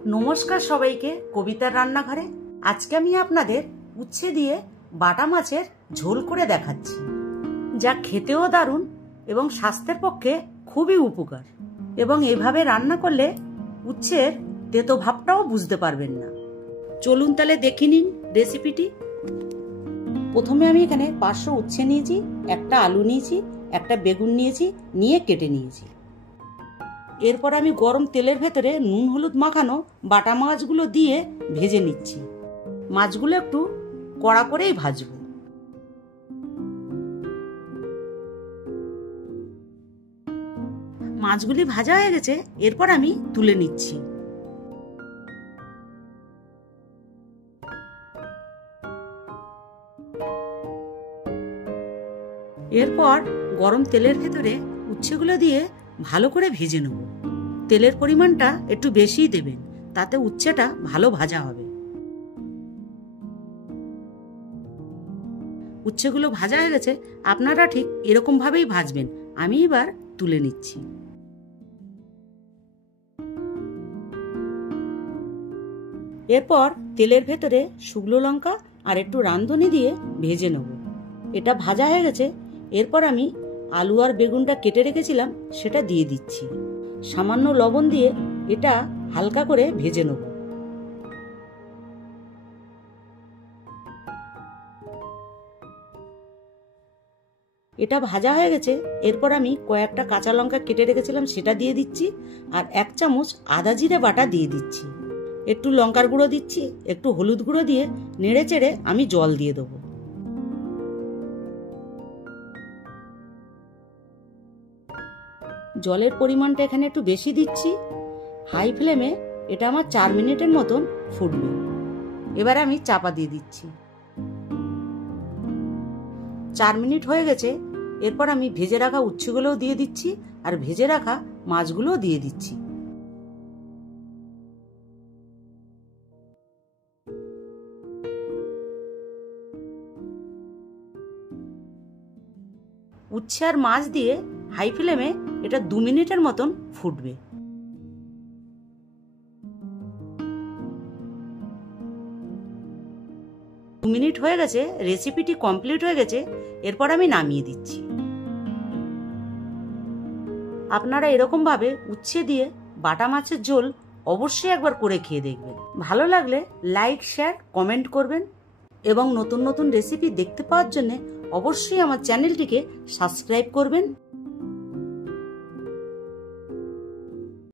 নমস্কার সবাইকে কবিতার রান্নাঘরে। আজকে আমি আপনাদের উচ্ছে দিয়ে বাটা মাছের ঝোল করে দেখাচ্ছি, যা খেতেও দারুণ এবং স্বাস্থ্যের পক্ষে খুবই উপকার। এবং এভাবে রান্না করলে উচ্ছের তেতো ভাবটাও বুঝতে পারবেন না। চলুন তাহলে দেখে নিন রেসিপিটি। প্রথমে আমি এখানে 500 উচ্ছে নিয়েছি, একটা আলু নিয়েছি, একটা বেগুন নিয়েছি, নিয়ে কেটে নিয়েছি। এরপর আমি গরম তেলের ভেতরে নুন হলুদ মাখানো বাটা মাছগুলো দিয়ে ভেজে নিচ্ছি। মাছগুলো একটু কড়া করেই ভাজবো। মাছগুলি ভাজা হয়ে গেছে, এরপর আমি তুলে নিচ্ছি। এরপর গরম তেলের ভেতরে উচ্ছেগুলো দিয়ে ভালো করে ভেজে নেব। তেলের পরিমাণটা একটু বেশিই দেবেন, তাতে উচ্ছেটা ভালো ভাজা হবে। উচ্ছেগুলো ভাজা হয়ে গেছে, আপনারা ঠিক এরকম ভাবেই ভাজবেন। আমি এবার তুলে নিচ্ছি। এরপর তেলের ভেতরে শুকনো লঙ্কা আর একটু রাঁধুনি দিয়ে ভেজে নেব। এটা ভাজা হয়ে গেছে, এরপর আমি আলু আর বেগুনটা কেটে রেখেছিলাম সেটা দিয়ে দিচ্ছি। সামান্য লবণ দিয়ে এটা হালকা করে ভেজে নেব। এটা ভাজা হয়ে গেছে, এরপর আমি কয়েকটা কাঁচা লঙ্কা কেটে রেখেছিলাম সেটা দিয়ে দিচ্ছি, আর 1 চামচ আদা জিরে বাটা দিয়ে দিচ্ছি। একটু লঙ্কার গুঁড়ো দিচ্ছি, একটু হলুদ গুঁড়ো দিয়ে নেড়ে চেড়ে আমি জল দিয়ে দেবো। জলের পরিমাণটা এখানে একটু বেশি দিচ্ছি। হাই ফ্লেমে এটা আমার 4 মিনিটের মতন ফুটবে। এবার আমি চাপা দিয়ে দিচ্ছি। 4 মিনিট হয়ে গেছে, এরপর আমি ভেজে রাখা উচ্ছেগুলোও দিয়ে দিচ্ছি আর ভেজে রাখা মাছগুলোও দিয়ে দিচ্ছি। উচ্ছে আর মাছ দিয়ে হাই ফ্লেমে এটা 2 মিনিটের মতন ফুটবে। 2 মিনিট হয়ে গেছে, রেসিপিটি কমপ্লিট হয়ে গেছে। এরপর আমি নামিয়ে দিচ্ছি। আপনারা এরকম ভাবে উচ্ছে দিয়ে বাটা মাছের ঝোল অবশ্যই একবার করে খেয়ে দেখবেন। ভালো লাগলে লাইক, শেয়ার, কমেন্ট করবেন এবং নতুন নতুন রেসিপি দেখতে পাওয়ার জন্য অবশ্যই আমার চ্যানেলটিকে সাবস্ক্রাইব করবেন।